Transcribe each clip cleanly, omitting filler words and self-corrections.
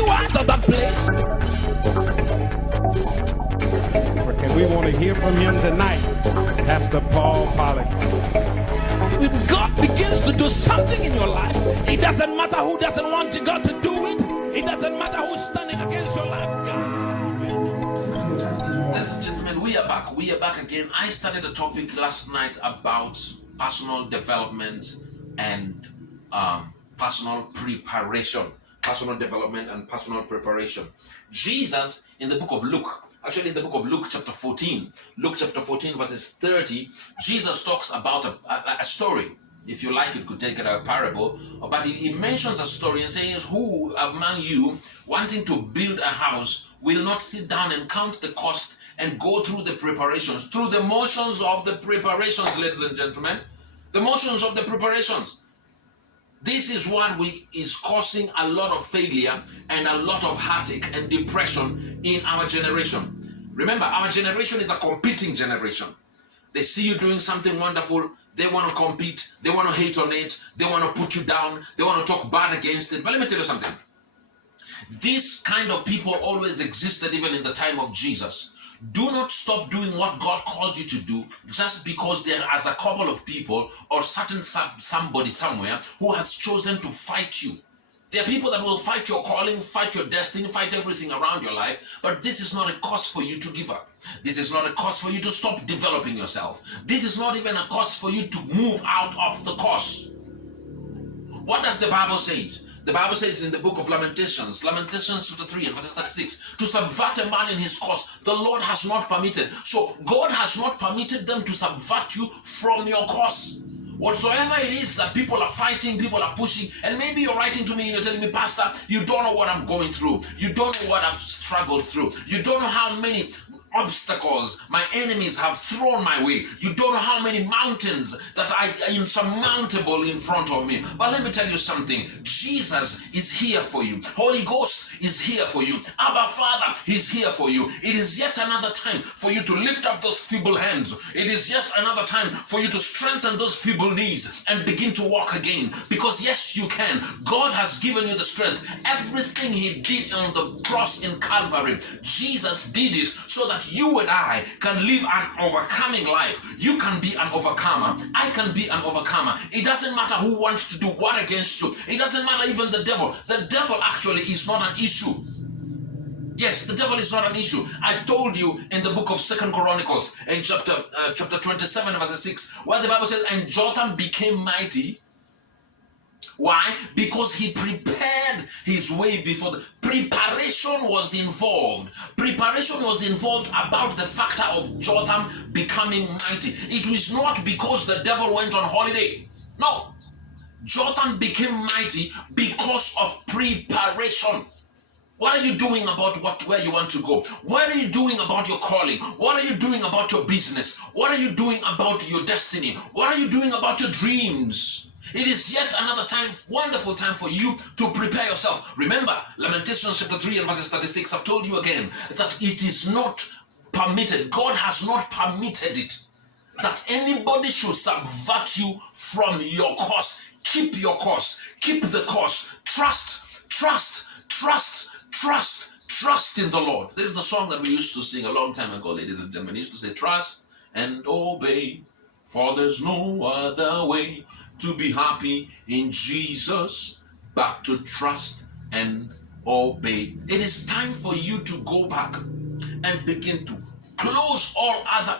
you out of that place. And we want to hear from him tonight, Pastor Paul Pollack. When God begins to do something in your life, it doesn't matter who doesn't want God to do it. It doesn't matter who's standing against your life. God will. Ladies and gentlemen, we are back. We are back again. I started a topic last night about personal development and personal preparation. Personal development and personal preparation. Jesus, in the book of Luke, actually in the book of Luke chapter 14, Luke chapter 14 verses 30, Jesus talks about a story. If you like, you could take it a parable, but he mentions a story and says, who among you wanting to build a house will not sit down and count the cost and go through the preparations, through the motions of the preparations, ladies and gentlemen, the motions of the preparations. This is what is causing a lot of failure and a lot of heartache and depression in our generation. Remember, our generation is a competing generation. They see you doing something wonderful, they want to compete, they want to hate on it, they want to put you down, they want to talk bad against it. But let me tell you something. This kind of people always existed even in the time of Jesus. Do not stop doing what God called you to do just because there is a couple of people or certain somebody somewhere who has chosen to fight you. There are people that will fight your calling, fight your destiny, fight everything around your life, but this is not a cause for you to give up. This is not a cause for you to stop developing yourself. This is not even a cause for you to move out of the course. What does the Bible say? The Bible says in the book of Lamentations chapter 3 and verse 36, to subvert a man in his course, the Lord has not permitted. So God has not permitted them to subvert you from your course. Whatsoever it is that people are fighting, people are pushing, and maybe you're writing to me and you're telling me, Pastor, you don't know what I'm going through. You don't know what I've struggled through. You don't know how many obstacles my enemies have thrown my way. You don't know how many mountains that are insurmountable in front of me. But let me tell you something. Jesus is here for you. Holy Ghost is here for you. Abba Father is here for you. It is yet another time for you to lift up those feeble hands. It is yet another time for you to strengthen those feeble knees and begin to walk again. Because yes, you can. God has given you the strength. Everything he did on the cross in Calvary, Jesus did it so that you and I can live an overcoming life. You can be an overcomer. I can be an overcomer. It doesn't matter who wants to do what against you. It doesn't matter even the devil. The devil actually is not an issue. Yes, the devil is not an issue. I told you in the book of 2 Chronicles in chapter 27 verse 6, where the Bible says, and Jotham became mighty. Why? Because he prepared his way before the preparation was involved. Preparation was involved about the factor of Jotham becoming mighty. It was not because the devil went on holiday. No. Jotham became mighty because of preparation. What are you doing about where you want to go? What are you doing about your calling? What are you doing about your business? What are you doing about your destiny? What are you doing about your dreams? It is yet another time, wonderful time for you to prepare yourself. Remember, Lamentations chapter 3 and verses 36, I've told you again that it is not permitted. God has not permitted it that anybody should subvert you from your course. Keep your course. Keep the course. Trust in the Lord. There is a song that we used to sing a long time ago, ladies and gentlemen. We used to say, trust and obey, for there's no other way to be happy in Jesus, but to trust and obey. It is time for you to go back and begin to close all other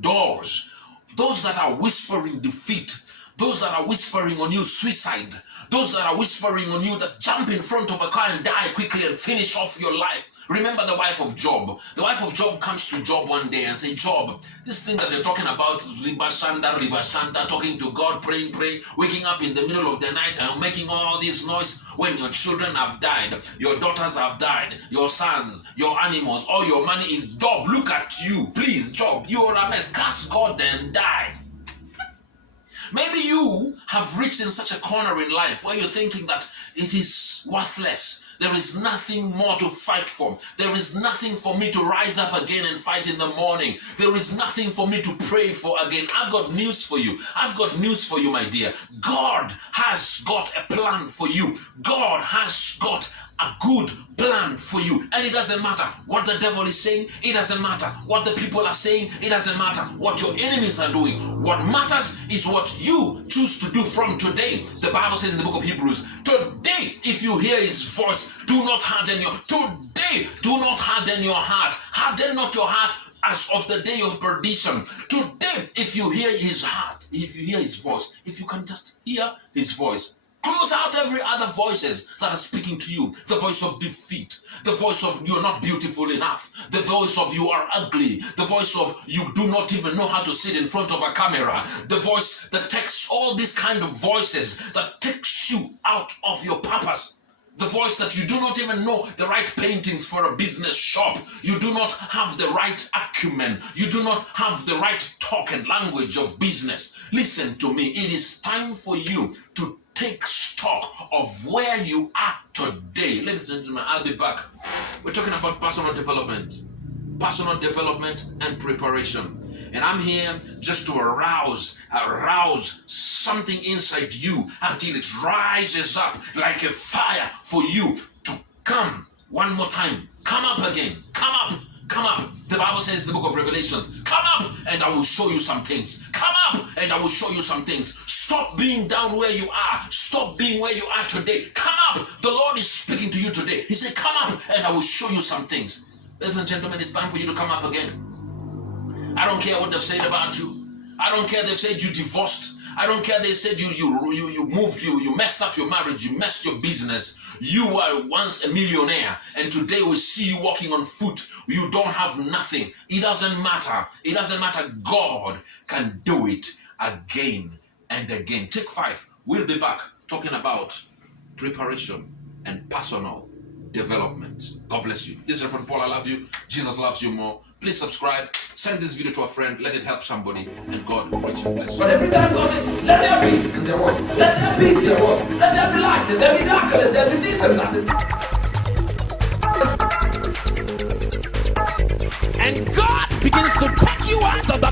doors. Those that are whispering defeat, those that are whispering on you suicide, those that are whispering on you that jump in front of a car and die quickly and finish off your life. Remember the wife of Job. The wife of Job comes to Job one day and says, Job, this thing that you're talking about, ribashanda, talking to God, praying, waking up in the middle of the night and making all this noise when your children have died, your daughters have died, your sons, your animals, all your money is Job. Look at you. Please, Job, you are a mess. Curse God and die. Maybe you have reached in such a corner in life where you're thinking that it is worthless. There is nothing more to fight for. There is nothing for me to rise up again and fight in the morning. There is nothing for me to pray for again. I've got news for you. I've got news for you, my dear. God has got a plan for you. God has got a good plan for you. And it doesn't matter what the devil is saying. It doesn't matter what the people are saying. It doesn't matter what your enemies are doing. What matters is what you choose to do from today. The Bible says in the book of Hebrews, today, if you hear his voice, do not harden your Harden not your heart as of the day of perdition. Today, if you hear his voice, if you can just hear his voice, close out every other voices that are speaking to you. The voice of defeat, the voice of you're not beautiful enough, the voice of you are ugly, the voice of you do not even know how to sit in front of a camera, the voice that takes all these kind of voices that takes you out of your purpose. The voice that you do not even know the right paintings for a business shop. You do not have the right acumen. You do not have the right talk and language of business. Listen to me. It is time for you to take stock of where you are today. Ladies and gentlemen, I'll be back. We're talking about personal development and preparation. And I'm here just to arouse something inside you until it rises up like a fire for you to come one more time. Come up again. Come up. The Bible says in the book of Revelations, come up and I will show you some things. Come up and I will show you some things. Stop being down where you are. Stop being where you are today. Come up. The Lord is speaking to you today. He said, come up and I will show you some things. Ladies and gentlemen, it's time for you to come up again. I don't care what they've said about you. I don't care they've said you divorced. I don't care they said you moved, you messed up your marriage, you messed your business. You were once a millionaire and today we see you walking on foot. You don't have nothing. It doesn't matter. It doesn't matter. God can do it again and again. Take 5. We'll be back talking about preparation and personal development. God bless you. This is Reverend Paul. I love you. Jesus loves you more. Please subscribe, send this video to a friend, let it help somebody, and God will richly bless you. But every time God says, let there be, and there was. Let there be, there was. Let there be light, let there be dark, let there be this and that. And God begins to take you out of the